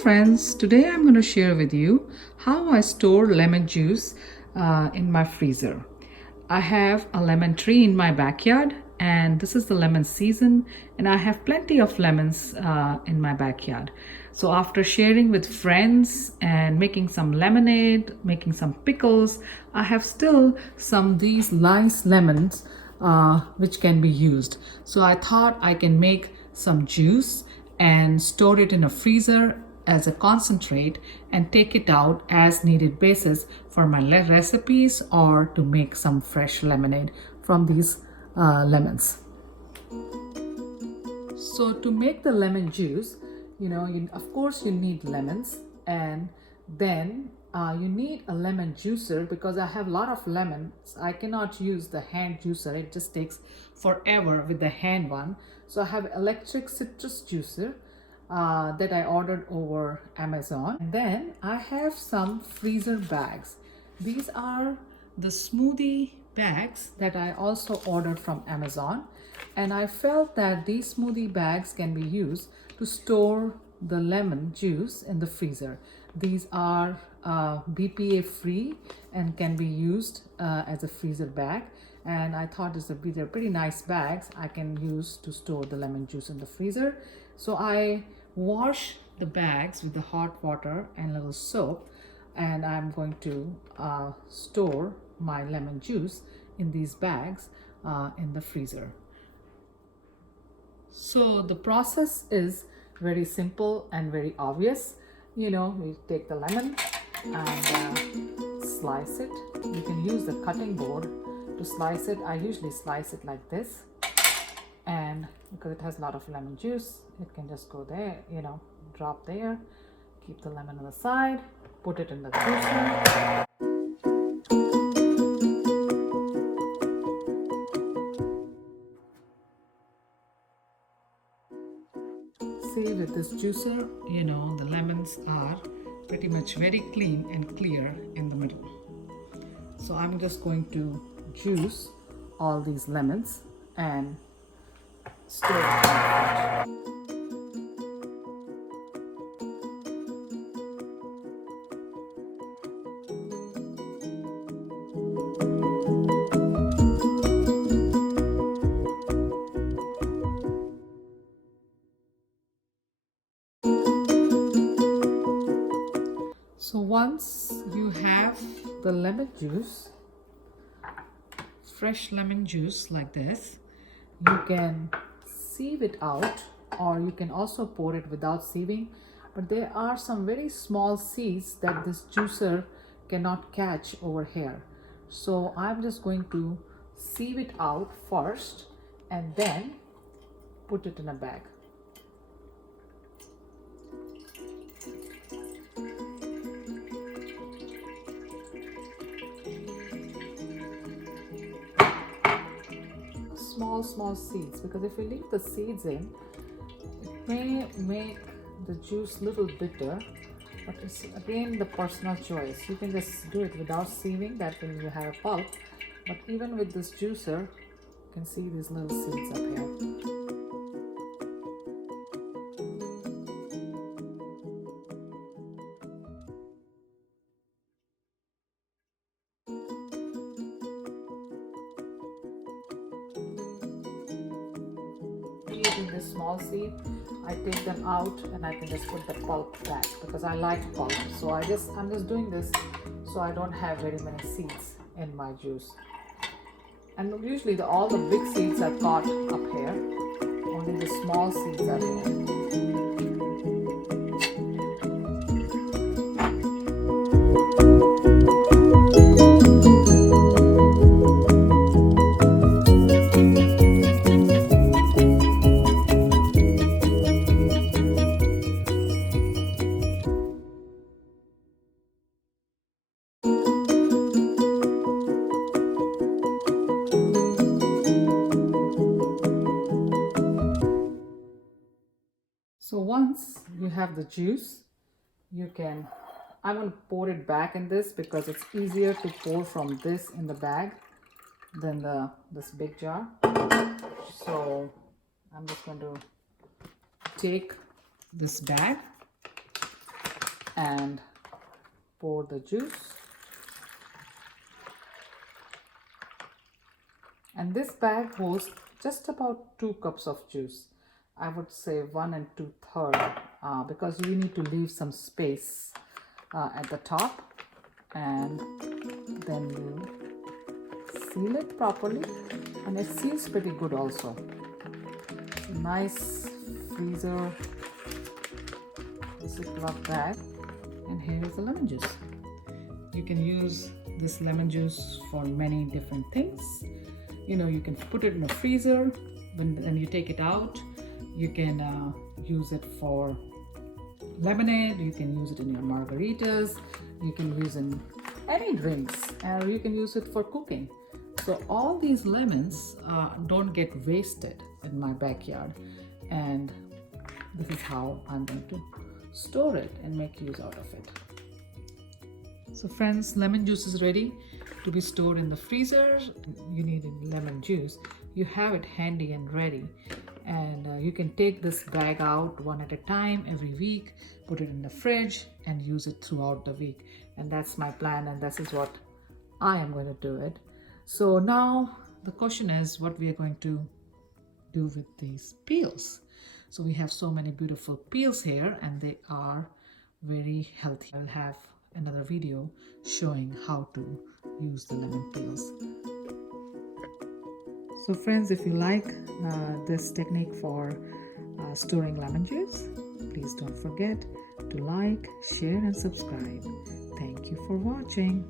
friends, today I'm going to share with you how I store lemon juice in my freezer. I have a lemon tree in my backyard and this is the lemon season and I have plenty of lemons in my backyard. So after sharing with friends and making some lemonade, making some pickles, I have still some these nice lemons which can be used. So I thought I can make some juice and store it in a freezer as a concentrate and take it out as needed basis for my recipes or to make some fresh lemonade from these lemons. So to make the lemon juice, of course you need lemons, and then you need a lemon juicer because I have a lot of lemons. I cannot use the hand juicer. It just takes forever with the hand one. So I have electric citrus juicer that I ordered over Amazon. And then I have some freezer bags. These are the smoothie bags that I also ordered from Amazon. And I felt that these smoothie bags can be used to store the lemon juice in the freezer. These are BPA free and can be used as a freezer bag. And I thought they're pretty nice bags I can use to store the lemon juice in the freezer. So I wash the bags with the hot water and a little soap, and I'm going to store my lemon juice in these bags in the freezer. So the process is very simple and very obvious. We take the lemon and slice it. You can use the cutting board to slice it. I usually slice it like this, and because it has a lot of lemon juice, it can just go there, drop there. Keep the lemon on the side, put it in the juicer. See, with this juicer, the lemons are pretty much very clean and clear in the middle. So I'm just going to juice all these lemons and store it. So once you have the lemon juice, fresh lemon juice like this, you can sieve it out, or you can also pour it without sieving. But there are some very small seeds that this juicer cannot catch over here. So I'm just going to sieve it out first and then put it in a bag. Small seeds, because if you leave the seeds in, it may make the juice little bitter, but it's again the personal choice. You can just do it without sieving, that will you have a pulp, but even with this juicer, you can see these little seeds up here. In this small seed, I take them out and I can just put the pulp back because I like pulp. So I'm just doing this so I don't have very many seeds in my juice. And usually all the big seeds are caught up here, only the small seeds are here. So once you have the juice, I'm going to pour it back in this because it's easier to pour from this in the bag than this big jar. So I'm just going to take this bag and pour the juice. And this bag holds just about 2 cups of juice. I would say 1 2/3 because you need to leave some space at the top, and then you seal it properly, and it seals pretty good also. It's a nice freezer Ziploc bag, and here is the lemon juice. You can use this lemon juice for many different things. You know, you can put it in the freezer. When you take it out, you can use it for lemonade. You can use it in your margaritas. You can use it in any drinks, or you can use it for cooking. So all these lemons don't get wasted in my backyard, and this is how I'm going to store it and make use out of it. So friends, lemon juice is ready to be stored in the freezer. You need lemon juice. You have it handy and ready, and you can take this bag out one at a time every week, put it in the fridge and use it throughout the week. And that's my plan, and this is what I am going to do it. So now the question is what we are going to do with these peels. So we have so many beautiful peels here, and they are very healthy. I'll have another video showing how to use the lemon peels. So friends, if you like this technique for storing lemon juice, please don't forget to like, share and subscribe. Thank you for watching.